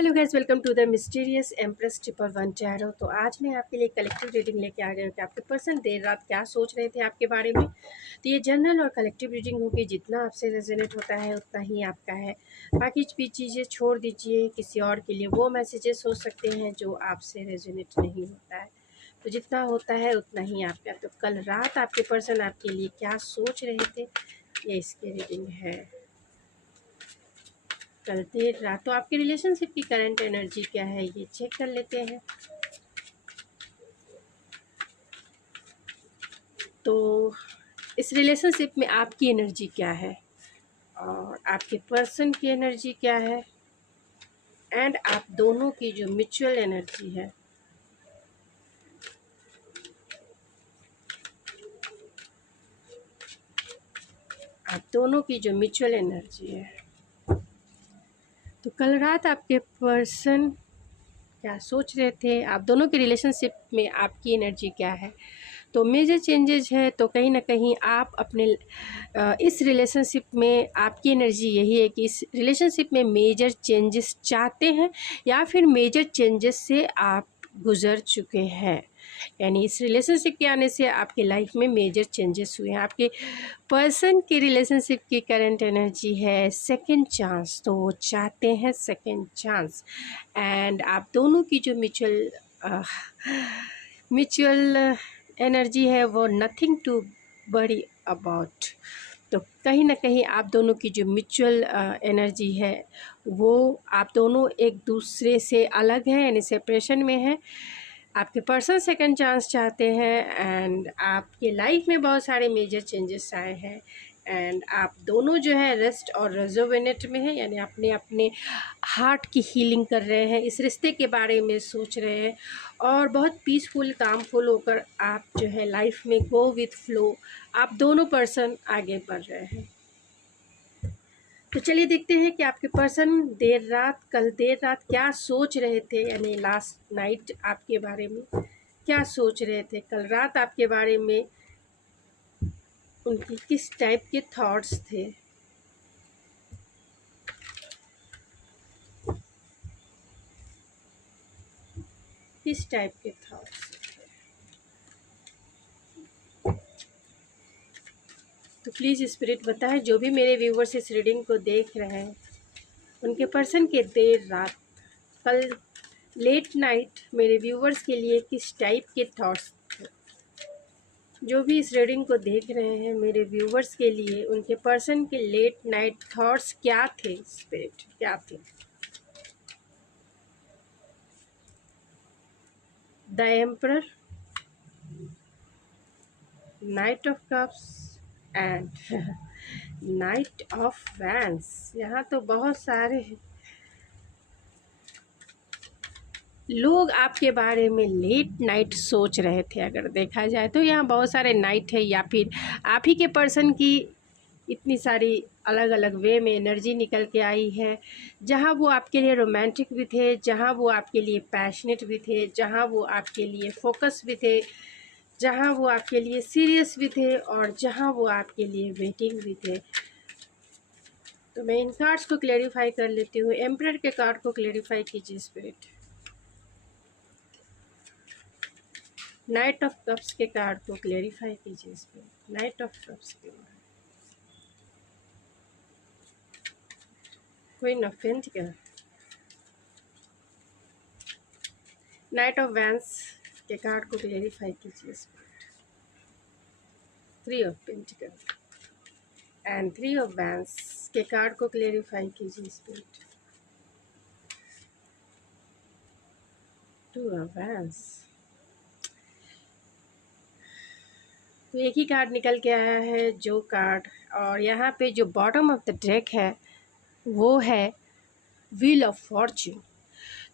Hello guys, welcome to the mysterious empress 111 tarot. तो आज मैं आपके लिए कलेक्टिव रीडिंग लेके आ गई हूँ कि आपके पर्सन देर रात क्या सोच रहे थे आपके बारे में। तो ये जनरल और कलेक्टिव रीडिंग होगी, जितना आपसे रेजोनेट होता है उतना ही आपका है। बाकी भी चीज़ें छोड़ दीजिए, किसी और के लिए वो मैसेजेस हो सकते हैं जो आपसे रेजोनेट नहीं होता है। तो जितना होता है उतना ही आपका। तो कल रात आपके पर्सन आपके लिए क्या सोच रहे थे, ये इसकी रीडिंग है। कल देर रात तो आपके रिलेशनशिप की करंट एनर्जी क्या है, ये चेक कर लेते हैं। तो इस रिलेशनशिप में आपकी एनर्जी क्या है और आपके पर्सन की एनर्जी क्या है, एंड आप दोनों की जो म्यूचुअल एनर्जी है। आप दोनों की जो म्यूचुअल एनर्जी है। तो कल रात आपके पर्सन क्या सोच रहे थे, आप दोनों के रिलेशनशिप में आपकी एनर्जी क्या है। तो मेजर चेंजेस है, तो कहीं ना कहीं आप अपने इस रिलेशनशिप में आपकी एनर्जी यही है कि इस रिलेशनशिप में मेजर चेंजेस चाहते हैं या फिर मेजर चेंजेस से आप गुजर चुके हैं। यानी इस रिलेशनशिप के आने से आपके लाइफ में मेजर चेंजेस हुए हैं। आपके पर्सन की रिलेशनशिप की करंट एनर्जी है सेकंड चांस, तो वो चाहते हैं सेकंड चांस। एंड आप दोनों की जो म्यूचुअल एनर्जी है वो नथिंग टू वरी अबाउट। तो कहीं ना कहीं आप दोनों की जो म्यूचुअल एनर्जी है वो आप दोनों एक दूसरे से अलग हैं, यानी सेपरेशन में है। आपके पर्सन सेकंड चांस चाहते हैं एंड आपके लाइफ में बहुत सारे मेजर चेंजेस आए हैं। एंड आप दोनों जो है रेस्ट और रेजोवेनेट में हैं, यानी अपने अपने हार्ट की हीलिंग कर रहे हैं, इस रिश्ते के बारे में सोच रहे हैं और बहुत पीसफुल कामफुल होकर आप जो है लाइफ में गो विथ फ्लो आप दोनों पर्सन आगे बढ़ रहे हैं। तो चलिए देखते हैं कि आपके पर्सन कल देर रात क्या सोच रहे थे, यानी लास्ट नाइट आपके बारे में क्या सोच रहे थे। कल रात आपके बारे में उनकी किस टाइप के थॉट्स थे। किस टाइप के थॉट्स थे। तो प्लीज़ स्पिरिट बताएं, जो भी मेरे व्यूवर्स इस रीडिंग को देख रहे हैं उनके पर्सन के देर रात कल लेट नाइट मेरे व्यूवर्स के लिए किस टाइप के थॉट्स थे। जो भी इस रीडिंग को देख रहे हैं मेरे व्यूवर्स के लिए उनके पर्सन के लेट नाइट थॉट्स क्या थे, स्पिरिट क्या थे। The emperor, night of cups and night of wands. यहाँ तो बहुत सारे लोग आपके बारे में लेट नाइट सोच रहे थे। अगर देखा जाए तो यहाँ बहुत सारे नाइट है, या फिर आप ही के पर्सन की इतनी सारी अलग अलग वे में एनर्जी निकल के आई है, जहाँ वो आपके लिए रोमांटिक भी थे, जहाँ वो आपके लिए पैशनेट भी थे, जहाँ वो आपके लिए फोकस भी थे, जहाँ वो आपके लिए सीरियस भी थे और जहाँ वो आपके लिए वेटिंग भी थे। तो मैं इन कार्ड्स को क्लेरिफाई कर लेती हूँ। एम्परर के कार्ड को क्लेरिफाई कीजिए स्पिरिट। नाइट ऑफ कप्स के कार्ड को क्लेरिफाई कीजिए स्पिरिट। नाइट ऑफ कप्स के बाद queen of pentacle, night of vents के कार्ड को क्लेरिफाई कीजिए spirit. Three of pentacle and three of vents के कार्ड को क्लेरिफाई कीजिए स्पिरिट। Two of vents. तो एक ही कार्ड निकल के आया है, जो कार्ड, और यहाँ पे जो बॉटम ऑफ द डेक है वो है व्हील ऑफ फॉर्च्यून।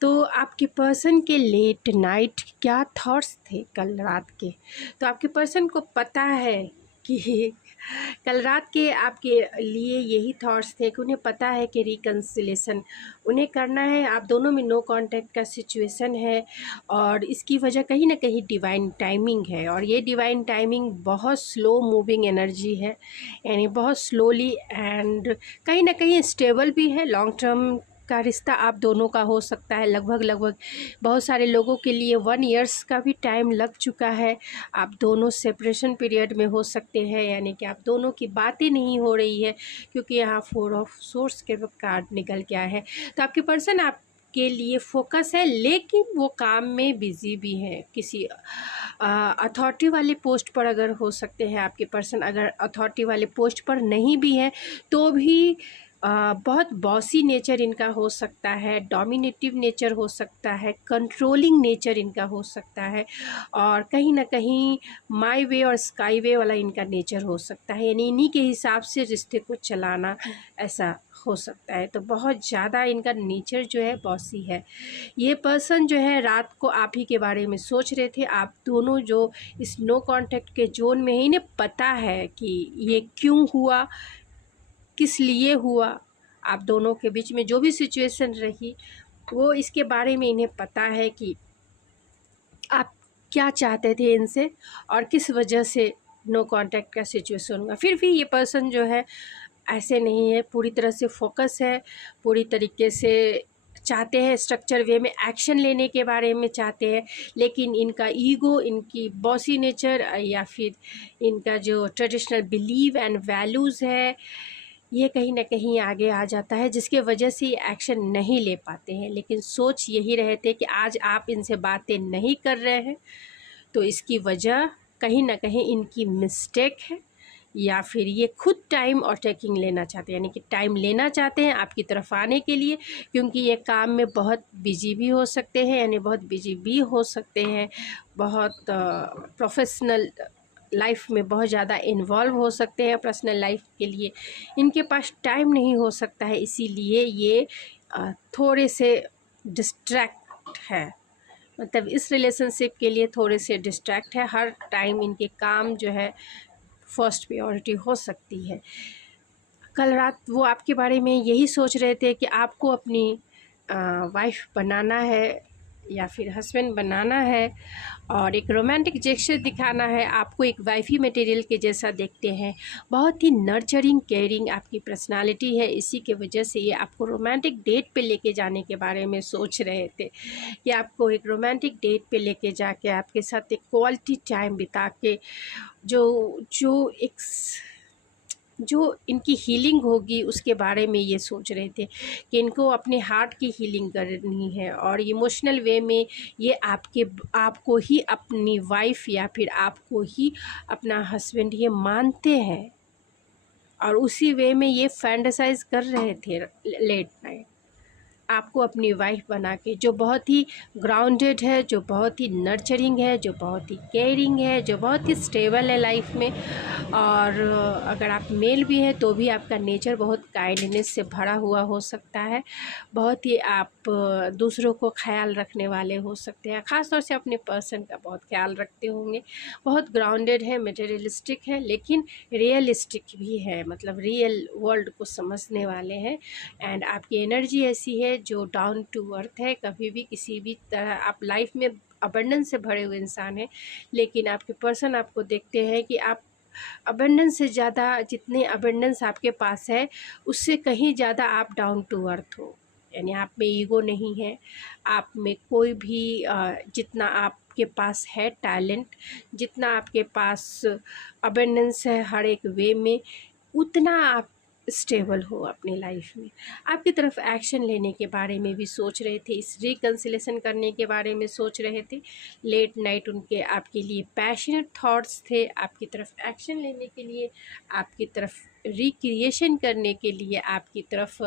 तो आपके पर्सन के लेट नाइट क्या थॉट्स थे कल रात के। तो आपके पर्सन को पता है कि कल रात के आपके लिए यही थॉट्स थे कि उन्हें पता है कि रिकन्सिलेशन उन्हें करना है। आप दोनों में नो कांटेक्ट का सिचुएशन है और इसकी वजह कहीं ना कहीं डिवाइन टाइमिंग है, और ये डिवाइन टाइमिंग बहुत स्लो मूविंग एनर्जी है, यानी बहुत स्लोली एंड कहीं ना कहीं स्टेबल भी है, लॉन्ग टर्म का रिश्ता आप दोनों का हो सकता है। लगभग बहुत सारे लोगों के लिए 1 ईयर्स का भी टाइम लग चुका है। आप दोनों सेपरेशन पीरियड में हो सकते हैं, यानी कि आप दोनों की बातें नहीं हो रही है, क्योंकि यहाँ 4 ऑफ सोर्स के कार्ड निकल के आया है। तो आपके पर्सन आपके लिए फोकस है, लेकिन वो काम में बिजी भी है। किसी अथॉरिटी वाले पोस्ट पर अगर हो सकते हैं आपके पर्सन, अगर अथॉरिटी वाले पोस्ट पर नहीं भी है तो भी बहुत बॉसी नेचर इनका हो सकता है, डोमिनेटिव नेचर हो सकता है, कंट्रोलिंग नेचर इनका हो सकता है, और कहीं ना कहीं माई वे और स्काई वे वाला इनका नेचर हो सकता है, यानी इन्हीं के हिसाब से रिश्ते को चलाना ऐसा हो सकता है। तो बहुत ज़्यादा इनका नेचर जो है बॉसी है। ये पर्सन जो है रात को आप ही के बारे में सोच रहे थे। आप दोनों जो इस नो कांटेक्ट के जोन में है, इन्हें पता है कि ये क्यों हुआ, किस लिए हुआ, आप दोनों के बीच में जो भी सिचुएशन रही वो इसके बारे में इन्हें पता है कि आप क्या चाहते थे इनसे और किस वजह से नो कांटेक्ट का सिचुएशन हुआ। फिर भी ये पर्सन जो है ऐसे नहीं है, पूरी तरह से फोकस है, पूरी तरीके से चाहते हैं, स्ट्रक्चर वे में एक्शन लेने के बारे में चाहते हैं, लेकिन इनका ईगो, इनकी बॉसी नेचर या फिर इनका जो ट्रेडिशनल बिलीव एंड वैल्यूज़ है, ये कहीं ना कहीं आगे आ जाता है, जिसके वजह से ये एक्शन नहीं ले पाते हैं। लेकिन सोच यही रहते कि आज आप इनसे बातें नहीं कर रहे हैं तो इसकी वजह कहीं ना कहीं इनकी मिस्टेक है, या फिर ये खुद टाइम और टेकिंग लेना चाहते हैं, यानी कि टाइम लेना चाहते हैं आपकी तरफ आने के लिए, क्योंकि ये काम में बहुत बिजी भी हो सकते हैं, यानी बहुत बिजी भी हो सकते हैं, बहुत प्रोफेशनल लाइफ में बहुत ज़्यादा इन्वॉल्व हो सकते हैं। पर्सनल लाइफ के लिए इनके पास टाइम नहीं हो सकता है, इसीलिए ये थोड़े से डिस्ट्रैक्ट है, मतलब इस रिलेशनशिप के लिए थोड़े से डिस्ट्रैक्ट है। हर टाइम इनके काम जो है फर्स्ट प्रायोरिटी हो सकती है। कल रात वो आपके बारे में यही सोच रहे थे कि आपको अपनी वाइफ बनाना है या फिर हस्बैंड बनाना है, और एक रोमांटिक जेस्चर दिखाना है, आपको एक वाइफी मटेरियल के जैसा देखते हैं। बहुत ही नर्चरिंग केयरिंग आपकी पर्सनालिटी है, इसी के वजह से ये आपको रोमांटिक डेट पे लेके जाने के बारे में सोच रहे थे कि आपको एक रोमांटिक डेट पे लेके जाके आपके साथ एक क्वालिटी टाइम बिता के जो इनकी हीलिंग होगी उसके बारे में ये सोच रहे थे कि इनको अपने हार्ट की हीलिंग करनी है, और इमोशनल वे में ये आपको ही अपनी वाइफ या फिर आपको ही अपना हस्बैंड ये मानते हैं, और उसी वे में ये फैंटेसाइज कर रहे थे लेट नाइट आपको अपनी वाइफ बना के, जो बहुत ही ग्राउंडेड है, जो बहुत ही नर्चरिंग है, जो बहुत ही केयरिंग है, जो बहुत ही स्टेबल है लाइफ में। और अगर आप मेल भी हैं तो भी आपका नेचर बहुत काइंडनेस से भरा हुआ हो सकता है, बहुत ही आप दूसरों को ख्याल रखने वाले हो सकते हैं, ख़ास तौर से अपने पर्सन का बहुत ख्याल रखते होंगे। बहुत ग्राउंडेड है, मटेरियलिस्टिक है, लेकिन रियलिस्टिक भी है, मतलब रियल वर्ल्ड को समझने वाले हैं। एंड आपकी एनर्जी ऐसी है जो डाउन टू अर्थ है, कभी भी किसी भी तरह आप लाइफ में अबंडेंस से भरे हुए इंसान हैं, लेकिन आपके पर्सन आपको देखते हैं कि आप अबंडेंस से ज़्यादा, जितने अबंडेंस आपके पास है उससे कहीं ज़्यादा आप डाउन टू अर्थ हो, यानी आप में ईगो नहीं है, आप में कोई भी जितना आपके पास है टैलेंट, जितना आपके पास अबंडेंस है हर एक वे में, उतना आप स्टेबल हो अपनी लाइफ में। आपकी तरफ एक्शन लेने के बारे में भी सोच रहे थे, इस रिकन्सिलेशन करने के बारे में सोच रहे थे। लेट नाइट उनके आपके लिए पैशनेट थॉट्स थे, आपकी तरफ एक्शन लेने के लिए, आपकी तरफ रिक्रिएशन करने के लिए, आपकी तरफ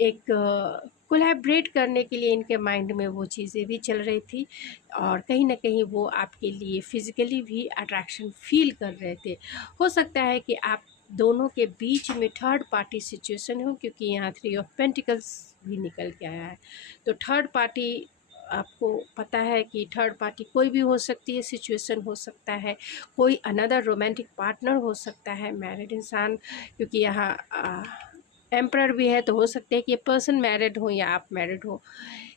एक कोलैबोरेट करने के लिए इनके माइंड में वो चीज़ें भी चल रही थी, और कहीं ना कहीं वो आपके लिए फ़िज़िकली भी अट्रैक्शन फील कर रहे थे। हो सकता है कि आप दोनों के बीच में थर्ड पार्टी सिचुएशन हो, क्योंकि यहाँ 3 ऑफ पेंटिकल्स भी निकल के आया है। तो थर्ड पार्टी, आपको पता है कि थर्ड पार्टी कोई भी हो सकती है, सिचुएशन हो सकता है, कोई अनदर रोमांटिक पार्टनर हो सकता है, मैरिड इंसान, क्योंकि यहाँ एम्परर भी है, तो हो सकता है कि ये पर्सन मैरिड हो या आप मैरिड हो,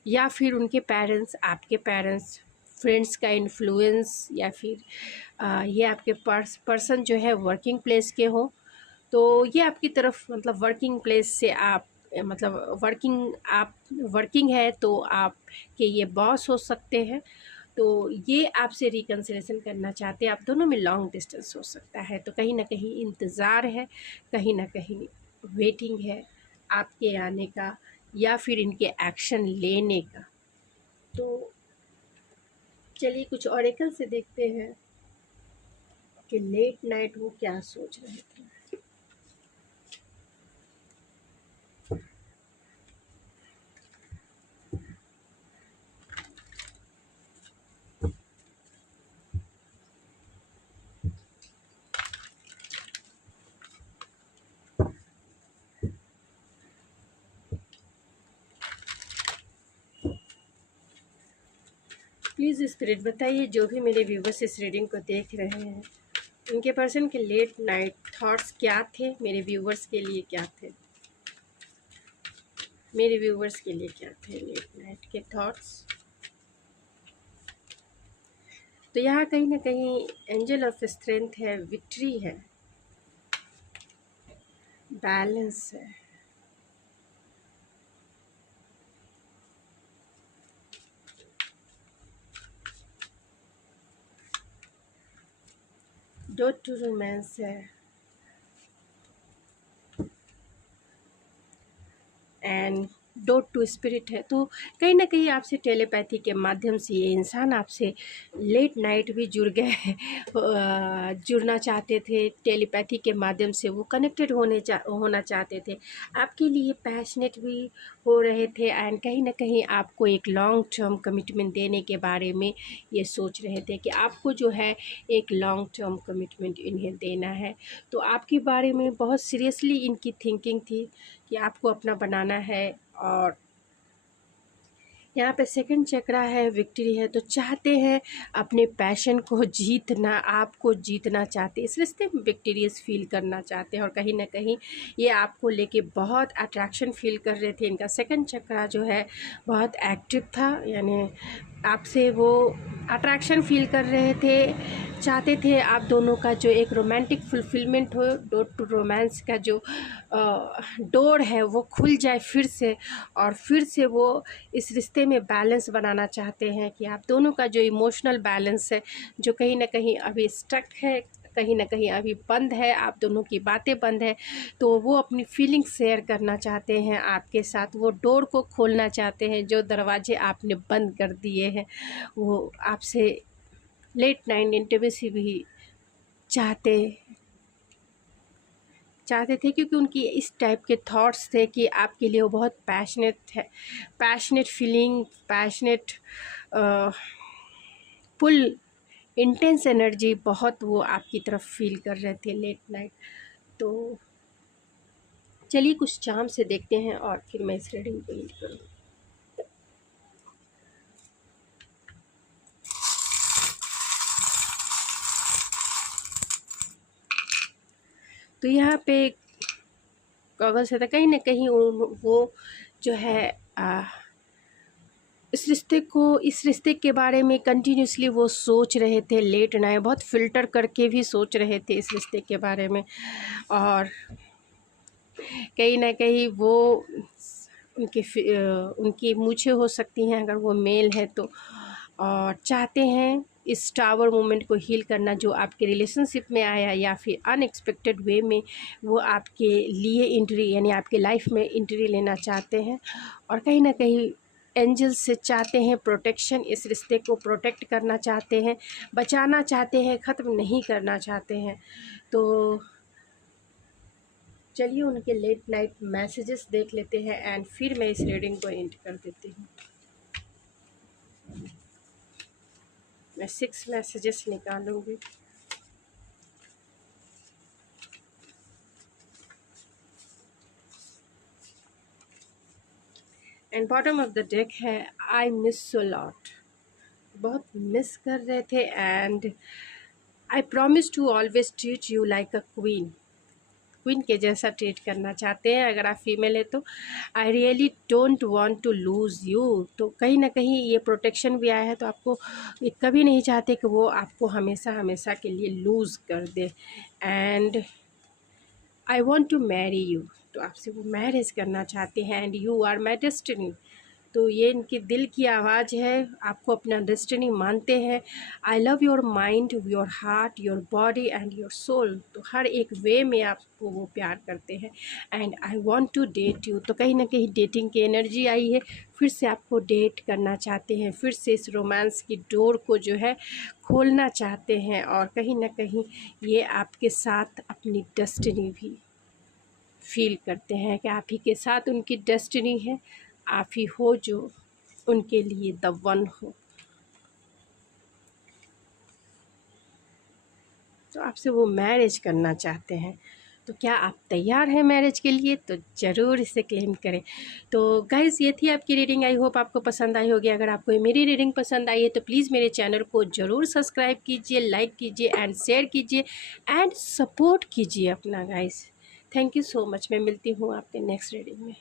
या फिर उनके पेरेंट्स, आपके पेरेंट्स, फ्रेंड्स का इन्फ्लुएंस, या फिर ये आपके पर्सन जो है वर्किंग प्लेस के हो, तो ये आपकी तरफ, मतलब वर्किंग प्लेस से आप मतलब आप वर्किंग है तो आपके ये बॉस हो सकते हैं, तो ये आपसे रिकन्सिलेशन करना चाहते हैं। आप दोनों में लॉन्ग डिस्टेंस हो सकता है, तो कहीं ना कहीं इंतज़ार है, कहीं ना कहीं वेटिंग है आपके आने का या फिर इनके एक्शन लेने का। तो चलिए कुछ ऑरेकल से देखते हैं कि लेट नाइट वो क्या सोच रहे थे। प्लीज़ स्पिरिट बताइए, जो भी मेरे व्यूवर्स इस रीडिंग को देख रहे हैं, उनके पर्सन के लेट नाइट थॉट्स क्या थे, मेरे व्यूवर्स के लिए क्या थे, मेरे व्यूवर्स के लिए क्या थे लेट नाइट के थॉट्स। तो यहाँ कहीं ना कहीं एंजल ऑफ स्ट्रेंथ है, विक्ट्री है, बैलेंस है, डोट टू रोमांस है, एंड डोट टू स्पिरिट है। तो कहीं ना कहीं आपसे टेलीपैथी के माध्यम से ये इंसान आपसे लेट नाइट भी जुड़ गए जुड़ना चाहते थे, टेलीपैथी के माध्यम से वो कनेक्टेड होना चाहते थे, आपके लिए पैशनेट भी हो रहे थे, एंड कहीं ना कहीं आपको एक लॉन्ग टर्म कमिटमेंट देने के बारे में ये सोच रहे थे कि आपको जो है एक लॉन्ग टर्म कमिटमेंट इन्हें देना है। तो आपके बारे में बहुत सीरियसली इनकी थिंकिंग थी कि आपको अपना बनाना है। और यहाँ पे सेकंड चक्रा है, विक्ट्री है, तो चाहते हैं अपने पैशन को जीतना, आपको जीतना चाहते हैं, इस रिश्ते में विक्टोरियस फील करना चाहते हैं, और कहीं ना कहीं ये आपको लेके बहुत अट्रैक्शन फील कर रहे थे। इनका सेकंड चक्रा जो है बहुत एक्टिव था, यानी आपसे वो अट्रैक्शन फील कर रहे थे, चाहते थे आप दोनों का जो एक रोमांटिक फुलफिलमेंट हो, डोर टू रोमांस का जो डोर है वो खुल जाए फिर से, और फिर से वो इस रिश्ते में बैलेंस बनाना चाहते हैं कि आप दोनों का जो इमोशनल बैलेंस है, जो कहीं ना कहीं अभी स्टक है, कहीं ना कहीं अभी बंद है, आप दोनों की बातें बंद है, तो वो अपनी फीलिंग्स शेयर करना चाहते हैं आपके साथ, वो डोर को खोलना चाहते हैं, जो दरवाजे आपने बंद कर दिए हैं वो आपसे लेट नाइट इंटीमेसी भी चाहते चाहते थे, क्योंकि उनकी इस टाइप के थॉट्स थे कि आपके लिए वो बहुत पैशनेट है, passionate feeling, passionate full intense energy बहुत वो आपकी तरफ फील कर रहे थे लेट नाइट। तो चलिए कुछ चार्म से देखते हैं और फिर मैं इस रीडिंग को एंड करूँगी। तो यहाँ पे कागज है, कहीं ना कहीं वो जो है इस रिश्ते के बारे में कंटिन्यूसली वो सोच रहे थे, लेट नाइट बहुत फ़िल्टर करके भी सोच रहे थे इस रिश्ते के बारे में, और कहीं ना कहीं वो उनकी मूछें हो सकती हैं अगर वो मेल है तो, और चाहते हैं इस टावर मोमेंट को हील करना जो आपके रिलेशनशिप में आया, या फिर अनएक्सपेक्टेड वे में वो आपके लिए एंट्री, यानी आपके लाइफ में एंट्री लेना चाहते हैं, और कहीं ना कहीं एंजल्स से चाहते हैं प्रोटेक्शन, इस रिश्ते को प्रोटेक्ट करना चाहते हैं, बचाना चाहते हैं, ख़त्म नहीं करना चाहते हैं। तो चलिए उनके लेट नाइट मैसेजेस देख लेते हैं, एंड फिर मैं इस रीडिंग को एंड कर देती हूँ। मैं 6 मैसेजेस निकालूंगी। And bottom of the deck है आई मिस सो लॉट, बहुत मिस कर रहे थे, and I promise to always treat you like a queen, queen के जैसा ट्रीट करना चाहते हैं अगर आप फीमेल है तो। I really don't want to lose you, तो कहीं ना कहीं ये प्रोटेक्शन भी आया है, तो आपको कभी नहीं चाहते कि वो आपको हमेशा हमेशा के लिए लूज़ कर दे। And I want to marry you, तो आपसे वो मैरिज करना चाहते हैं and you are my destiny. तो ये इनकी दिल की आवाज़ है, आपको अपना डेस्टिनी मानते हैं। I love your mind, your heart, your body and your soul. तो हर एक वे में आपको वो प्यार करते हैं and I want to date you. तो कहीं ना कहीं डेटिंग की एनर्जी आई है, फिर से आपको डेट करना चाहते हैं, फिर से इस रोमांस की डोर को जो है खोलना चाहते हैं और कहीं ना कहीं ये आपके साथ अपनी डेस्टिनी भी फील करते हैं कि आप ही के साथ उनकी डेस्टिनी है, आप ही हो जो उनके लिए द वन हो। तो आपसे वो मैरिज करना चाहते हैं। तो क्या आप तैयार हैं मैरिज के लिए? तो ज़रूर इसे क्लेम करें। तो गाइज़, ये थी आपकी रीडिंग। आई होप आपको पसंद आई होगी। अगर आपको मेरी रीडिंग पसंद आई है तो प्लीज़ मेरे चैनल को ज़रूर सब्सक्राइब कीजिए, लाइक कीजिए एंड शेयर कीजिए एंड सपोर्ट कीजिए अपना guys. Thank you so much. मैं मिलती हूँ आपके नेक्स्ट रीडिंग में।